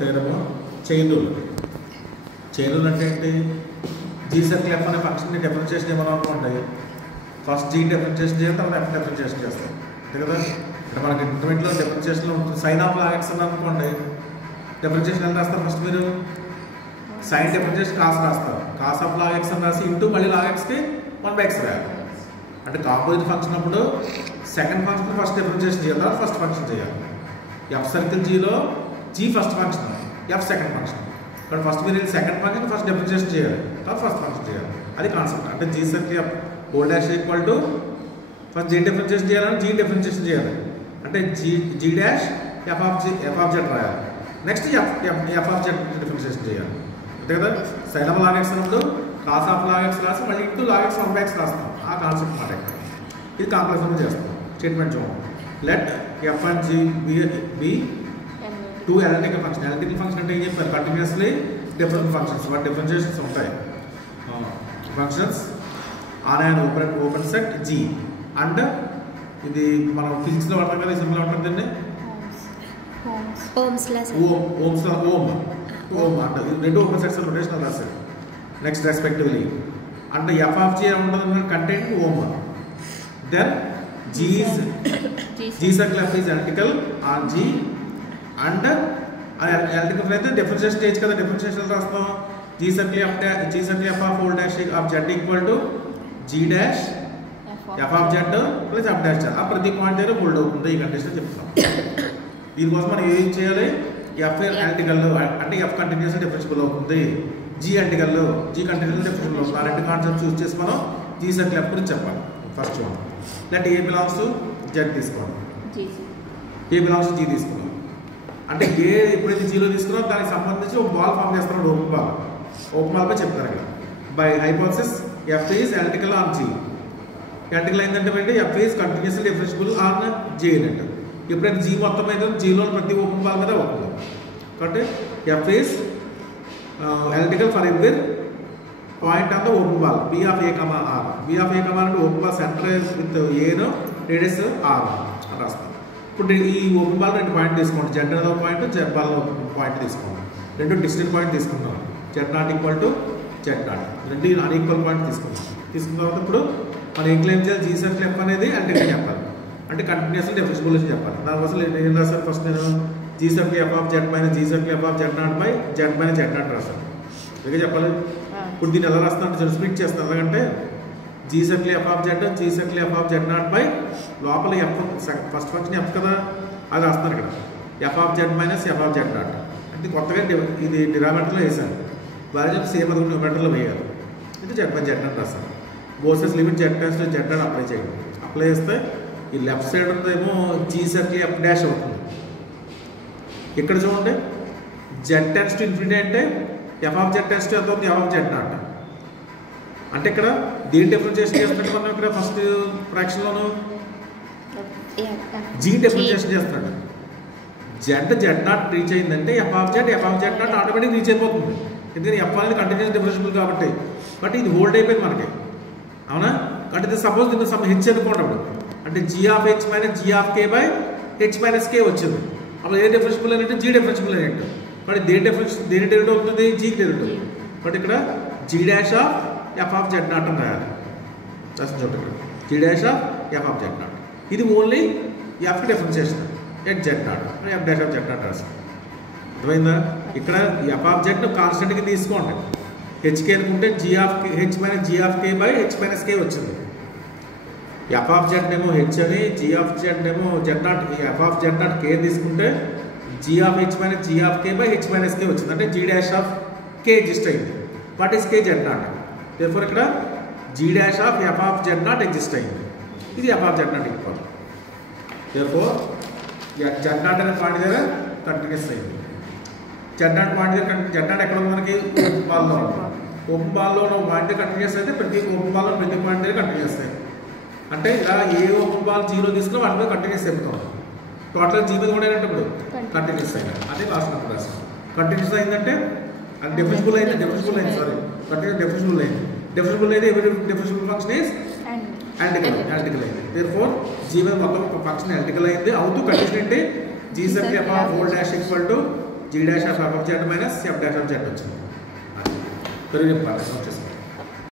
పేరేమో chain rule. Chain rule అంటే ఏంటి? జీ సర్కిల్ ఎఫ్ అనే ఫంక్షన్ని డిఫరెన్షియేషన్ ఏమన్నా అనుకోండి, ఫస్ట్ జీ డిఫరెన్షియేషన్ చేయాలి, తర్వాత ఎఫ్ డిఫరెన్షియేషన్ చేస్తాం అంతే కదా. అంటే మనకి ఇంటర్మీడియట్లో డిఫరెన్షియేషన్లో ఉంటుంది. సైన్ ఆఫ్ లాగ్ ఎక్స్ అని అనుకోండి, డిఫరెన్షియేషన్ ఎంత రాస్తారు? ఫస్ట్ మీరు సైన్ డిఫరెన్షియేషన్ కాస్ రాస్తారు, కాస్ ఆఫ్ లాగ్ ఎక్స్ అని రాసి ఇంటూ మళ్ళీ లాగ్ ఎక్స్కి 1/x రాయాలి. అంటే కాంపోజిట్ ఫంక్షన్ అప్పుడు సెకండ్ ఫంక్షన్ ఫస్ట్ డిఫరెన్షియేషన్ చేయాలి, తర్వాత ఫస్ట్ ఫంక్షన్ చేయాలి. ఎఫ్ సర్కిల్ జీలో g first function, f second function. But first మీరు సెకండ్ ఫంక్షన్ ఫస్ట్ డిఫరెన్షియేషన్ చేయాలి, తర్వాత ఫస్ట్ ఫంక్షన్ చేయాలి. అది కాన్సెప్ట్. అంటే G circle f whole dash equal to first g differentiation చేయాలని జీ డిఫరెన్షియేషన్ చేయాలి. అంటే g dash F of z రాయాలి. Next f of z differentiation చేయాలి అంతే కదా. సైన్ ఆఫ్ లాగ్ ఎక్స్ అన్నప్పుడు కాస్ ఆఫ్ లాగ్ ఎక్స్ రాసి మళ్ళీ ఇంటూ లాగ్ ఎక్స్ 1/x రాస్తాం. ఆ కాన్సెప్ట్ మాట ఇక్కడ. ఇది కాంప్లెక్స్ చేస్తాం. స్టేట్మెంట్ చూడండి. Let F and G be two analytical function. Analytical function అంటే ఏం చెప్పారు? కంటిన్యూస్లీ డిఫరెంట్ ఫంక్షన్స్, వాటి డిఫరెన్షియేషన్స్ ఉంటాయి. Functions on an open set G. And ఇది మనం ఫిజిక్స్లో వాడతాం కదా, సింపుల్ ఉంటుందండి ఓమ్ అంటే రెండు ఓపెన్ సెట్స్ రొటేషనల్ రాశారు నెక్స్ట్ రెస్పెక్టివ్లీ. అంటే ఎఫ్ ఆఫ్ జీ ఉంటుంది కంటెంట్ ఓమ్. Then G circle F is analytical on G. And analytical అయితే డిఫరెన్షియేషన్ చేయొచ్చు కదా, డిఫరెన్షియేషన్ రాస్తాం. G circle F of whole dash of Z equal to G dash F of Z plus F dash. ఆ ప్రతి point దగ్గర hold అవుతుంది. ఈ condition చెప్తాం. దీనికోసం మనం ఏం చేయాలి? ఎఫ్ ఎలక్ట్రికల్ అంటే ఎఫ్ కంటిన్యూస్ డిఫరెన్షియబుల్ అవుతుంది, G analytical G continuous differentiable అవుతుంది. ఆ రెండు కాన్సెప్ట్ చూస్ చేసి మనం జీ సర్కిల్ ఎఫ్ గురించి చెప్పాలి. First one let a belongs to Z తీసుకోండి, ఏ బిలాంగ్స్ టు జీ తీసుకున్నాం. అంటే ఏ ఎప్పుడైతే జీలో తీసుకున్నాం దానికి సంబంధించి ఒక బాల్ ఫామ్ చేస్తున్నాడు, ఓపెన్ బాల్. ఓపెన్ బాల్ పై చెప్తారు ఇక్కడ. By hypothesis F is analytical on G. Analytical అయిందంటే ఏంటి? F is continuously differentiable on G అన్నట్టు. ఎప్పుడైతే జీ మొత్తం అయితే జీలో ప్రతి ఓపెన్ బాల్ మీద అవుతుంది. కాబట్టి f is electrical for every point on the open ball B of A comma R. B of A comma అంటే ఓపెన్ బాల్ సెంటర్ విత్ ఏను రేడియస్ ఆర్ అని రాస్తాం. ఇప్పుడు ఈ ఓపెన్ బాల్ రెండు పాయింట్ తీసుకోండి, జెడ్ అనే పాయింట్, జెడ్ బాల్ పాయింట్ తీసుకోండి. రెండు డిస్టెంట్ పాయింట్ తీసుకుంటాం. Z naught equal to z naught, రెండు అన్ఈక్వల్ పాయింట్ తీసుకుంటాం. తీసుకున్న తర్వాత ఇప్పుడు మనం ఏం క్లెయిమ్ చేయాలి? జీ సర్కిల్ ఎఫ్ అనేది ఎలక్ట్రికల్ చెప్పాలి, అంటే కంటిన్యూస్లీ డిఫరెన్షియబుల్ చెప్పాలి. దానికోసం ఏం రాశారు? ఫస్ట్ నేను G circle F of Z minus G circle F of Z naught by Z minus Z naught రాశాను. ఇక చెప్పాలి. ఇప్పుడు దీన్ని ఎలా రాస్తాను అంటే స్ప్లిట్ చేస్తాను. ఎలాగంటే G circle F of Z, G circle F of Z naught by లోపల ఎఫ్ ఫస్ట్ ఫంక్షన్ ఎఫ్ కదా, అది రాస్తాను ఇక్కడ. F of Z minus F of Z naught. అంటే కొత్తగా ఇది డినామినేటర్లో వేసాను, వాల్యూ సేమ్ అది న్యూమరేటర్లో వేయాలి. ఇది జెడ్ బై జెడ్ నాట్ రాస్తాను. బోసెస్ limit z tends to z naught apply చేయండి. అప్లై చేస్తే ఈ లెఫ్ట్ సైడ్ ఉందేమో జీ సర్కిల్ ఎఫ్ డాష్ అవుతుంది. ఇక్కడ చూడండి జెడ్ టెన్స్ టు ఇన్ఫినిటీ అంటే F of z tends to ఎంత అవుతుంది? F of Z naught. అంటే ఇక్కడ దీని డిఫరెన్షియేషన్ చేస్తున్నట్టు మనం ఇక్కడ ఫస్ట్ ఫ్రాక్షన్లోను జీ డిఫరెన్షియేషన్ చేస్తున్నాడు. జెడ్ నాట్ రీచ్ అయిందంటే f of Z naught automatic reach అయిపోతుంది. ఎందుకంటే ఎఫ్ అనేది కంటిన్యూస్ డిఫరెన్షియబుల్ కాబట్టి. బట్ ఇది హోల్డ్ అయిపోయింది మనకి, అవునా? అంటే సపోజ్ దీన్ని హెచ్ అనుకోండి. అప్పుడు అంటే g of h minus g of k by h minus k వచ్చింది. అప్పుడు ఏ డిఫరెన్షియబుల్ అయినట్టు? జీ డిఫరెన్షియబుల్ అయినట్టు. మరి దేని డెరివేటివ్ అవుతుంది? జీకి డెరివేటివ్. బట్ ఇక్కడ g dash of F of Z naught అని రాయాలి. చూడండి ఇక్కడ g dash of F of Z naught. ఇది only f differentiation at z naught, f dash of Z naught రాస్తాం. అర్థమైందా? ఇక్కడ ఎఫ్ ఆఫ్ జెడ్ కాన్స్టెంట్గా తీసుకోండి. హెచ్కే అనుకుంటే g of h minus g of k by h minus k వచ్చింది. F of z ఏమో హెచ్ అని, జీ ఆఫ్ జెడ్ ఏమో z naught. F of Z naught k తీసుకుంటే g of h minus g of k by h minus k వచ్చింది. అంటే g dash of k exist అయింది. What is k? Z naught. Therefore ఇక్కడ g dash of F of Z naught exist అయింది. ఇది F of Z naught equal. Therefore Z not అనే point దగ్గర continuous అయింది. Z not point దగ్గర Z not ఎక్కడ ఉంది? మనకి ఓపెన్ బాల్లో ఉంది. ఓపెన్ బాల్లో ఉన్న పాయింట్ కంటిన్యూస్ అయితే ప్రతి ఓపెన్ బాల్లో ప్రతి పాయింట్ దగ్గర కంటిన్యూస్ అయ్యింది. అంటే ఇలా ఏ ఓపెన్ బాల్ జీరో తీసుకున్నా వాటి మీద కంటిన్యూస్ అయిపోతాం. టోటల్ జీ మీద కూడా అయినప్పుడు కంటిన్యూస్ అయినా అదే రాసినప్పుడు రాసాం. కంటిన్యూస్ అయిందంటే అది డిఫరెన్షియబుల్ అయింది. సారీ కంటిన్యూస్ డిఫరెన్షియబుల్ అయింది. డిఫరెన్షియబుల్ అయితే ఎవరి డిఫరెన్షియబుల్ ఫంక్షన్ ఈజ్ ఎలక్ట్రికల్ అయింది. దేర్ఫోర్ జీ మీద మొత్తం ఒక ఫంక్షన్ ఎలక్ట్రికల్ అయింది. అవుతూ కండిషన్ అంటే G circle F of whole dash equal to G dash of F of Z minus F dash of Z వచ్చింది. వెరీ ఇంపార్టెంట్ వచ్చేసి